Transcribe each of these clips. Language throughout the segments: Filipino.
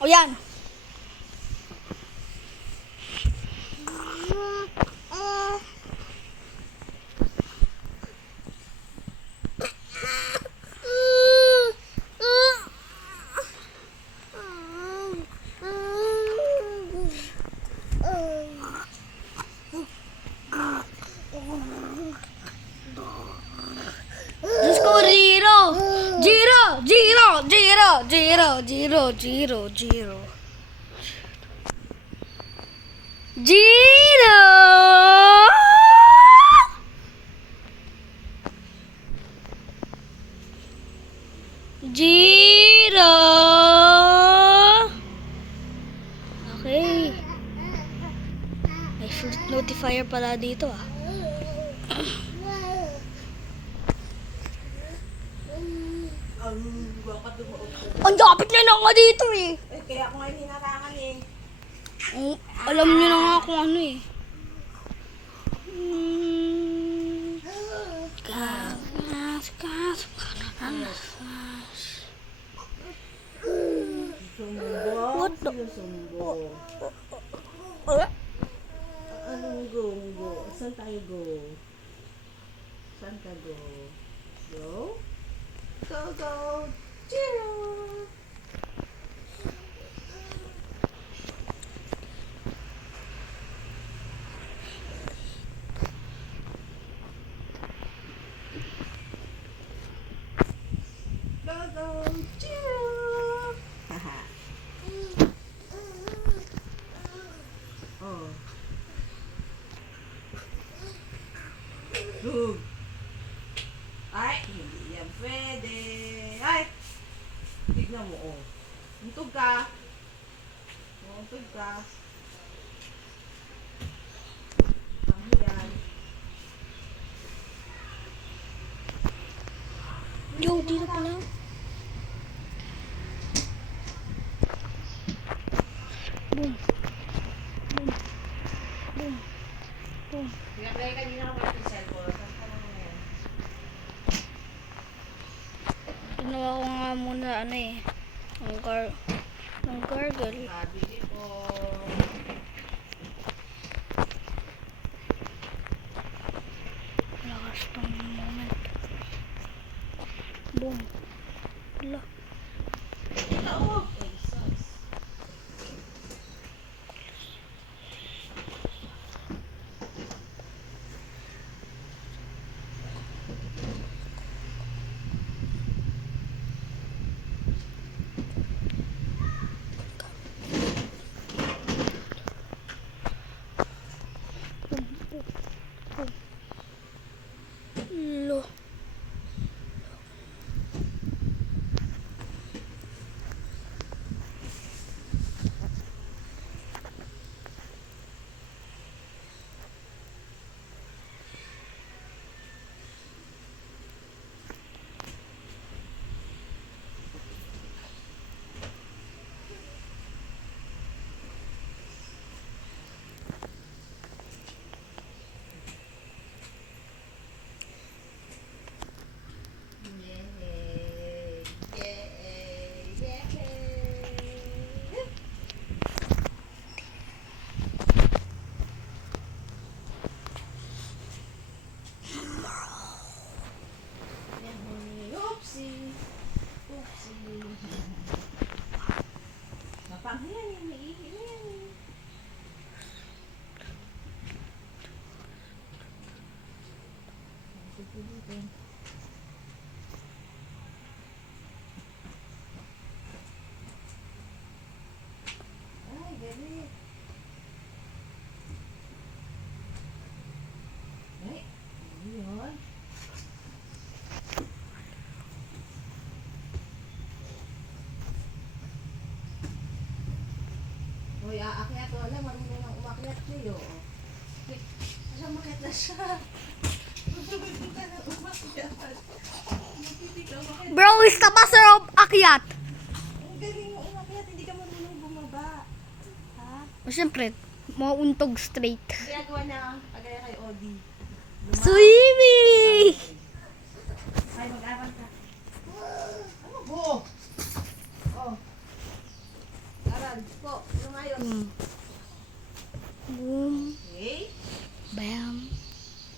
O yan. Diyos ko, zero. Zero, zero, zero, zero, zero, zero, zero. Zero! Zero! Okay. May fruit notifier pala dito ah. Ang dapit niya na nga dito eh. Kaya ako ngayon hinarangan eh. Alam niyo na nga kung ano eh. What the? Sumbo. Anong go? Saan tayo go? Saan ka go? Go? Go, go! Zero! Go, go! Zero! Haha. Oh. Boom! Ay, hindi yan pwede. Ay! Tignan mo, oh. Untog ka. Untog ka. Ano yan? Yo, dito pala. Boom. Boom. Boom. Boom. Pinaplay kanina ako yung cellphone. Saan ka naman yan? Ginawa ko nga muna ano eh. Ang gargle. Kabili po. Lakas tong moment. Boom. Wala. Oo. Ay, sus. Lo. Oopsie. Oopsie. Mapanghiyan yan, maiihi na yan. Ay, galit. Ay, ano yun? Hoy, aakyat wala, marunong nang umakyat siya, oh. Alam, umakyat na siya. Marunong ka na umakyat. Hindi ka umakyat. Bro, is ka pa sir akyat? Ang galing mo umakyat, hindi ka marunong bumaba. Siyempre, mauuntog straight. Ginagawa niya kagaya kay Odi. Swimming! Ay, mag-aral ka. Ano po? Oh. Aral. Po. Lumayos. Boom. Okay. Bam.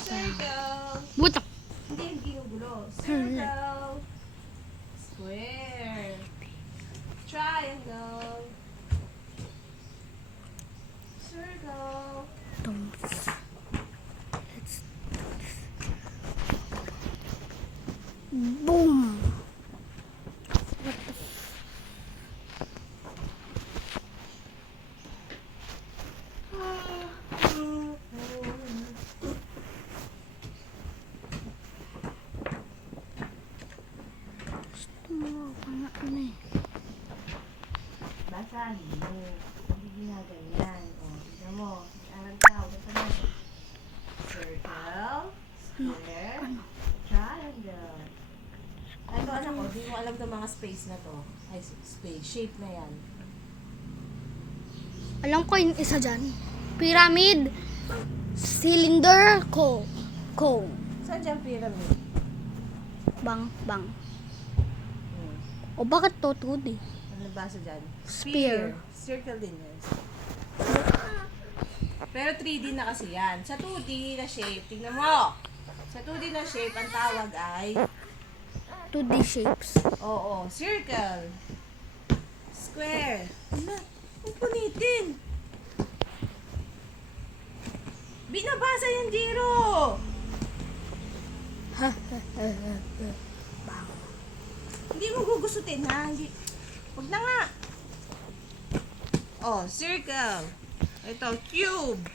Circle. Butak. Hindi gulo. Circle. Square. Triangle. Circle. Boom. Ano eh? Basahin mo. Hindi ginaganyan. O, tignan mo. Aral ka. Huwag ka na. Circle. Square. Triangle. Ay, ito anak ko. Di mo alam itong mga space na to. Ay, space. Shape na yan. Alam ko yung isa dyan. Pyramid. Cylinder. Cone. Saan dyan pyramid? Bang. Hmm. O bakit to 2D? Ano nabasa dyan? Spear. Circle din yan. Pero 3D na kasi yan. Sa 2D na shape, tingnan mo. Sa 2D na shape, ang tawag ay 2D shapes. oo, circle. Square. Ala, ang punitin. Binabasa yan, Jiro. Hindi mo gugustutin, ha? Hindi. Huwag na nga. Oh, circle. Ito, cube.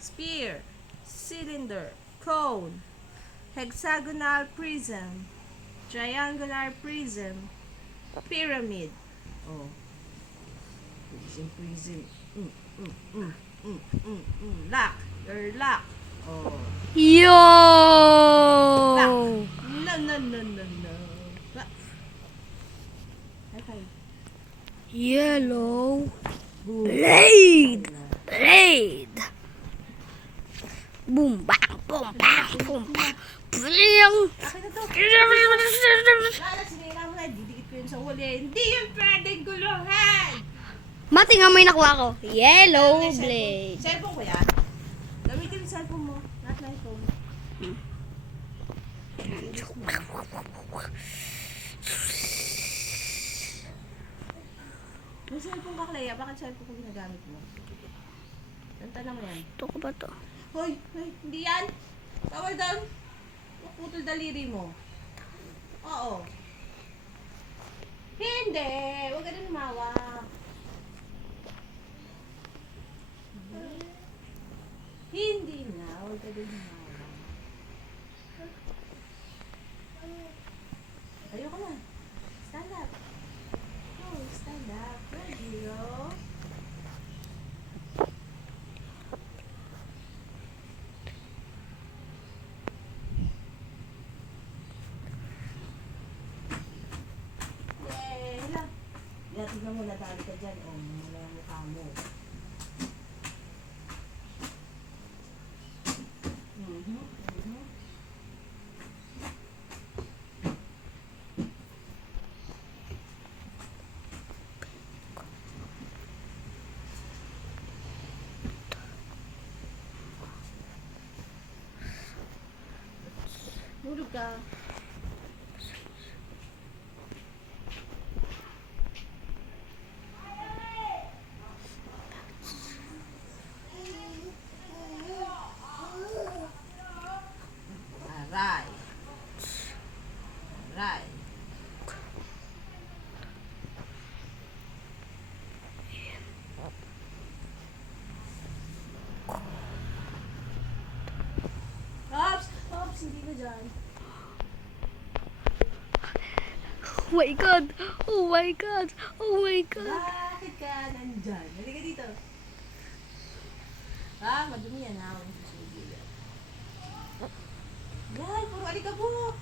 Sphere. Cylinder. Cone. Hexagonal prism. Triangular prism. Pyramid. Oh. Prism. Lock. Your lock. Oh. Yo! No. Okay. Yellow. Boom. Blade. Boom, bang, boom, bang, boom, bang. Bling. Akin na to. Lala, sinira mo na. Didikit ko yun sa huli. Hindi yun pwedeng guluhan. Mati nga may nakuha ko. Yellow blade. Cellphone ko yan. Gamitin yung cellphone mo. Not my phone. May cellphone ka, Clea. Bakit cellphone ko ginagamit mo? Ang tanong mo yan. Ito ko ba to? Hoy, hindi yan. Bawal doon. Putol daliri mo. Oo. Hindi. Huwag ka na lumawak. Hindi na. Huwag ka na lumawak. Ayoko na. Stand up. Oh, stand up. Good, Giro. Yay! Hala. Tingnan mo, nadali ka dyan. Oh, mula yung mukha mo. Tulog ka. Aray. Aray. Ops, hindi ka dyan. Oh my God! Oh my God! Oh my God! Bakit ka nandyan? Halika dito. Ha? Madumi yan ha. Huwag mo susugi yan. Yan, puro alikabok.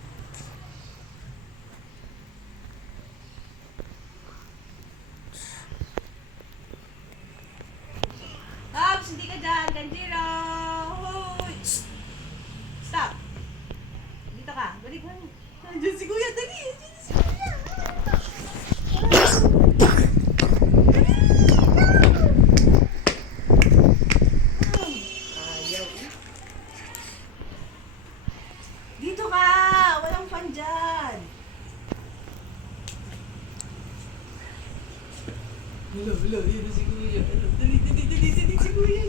Hello, yun na si Kuya. Dali, si Kuya,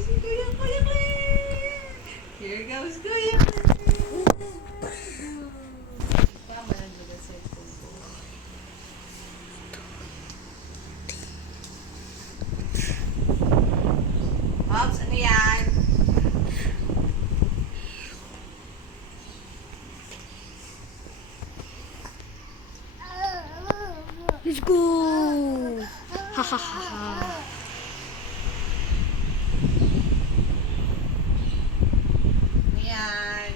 Kuya Clay. Here comes Kuya Clay. Tama lang doon ang cellphone ko. Pops, ano yan? Let's go! Ha ha ha ha. Ano yan?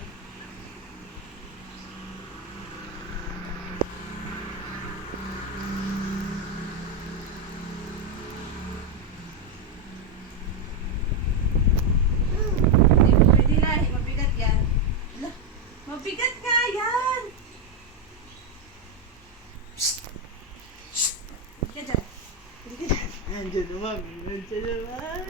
Hindi mo pwede na, mabigat yan. Ala, mabigat nga yan! Hindi ka dyan. Hindi ka dyan. Andiyan naman. Andiyan naman.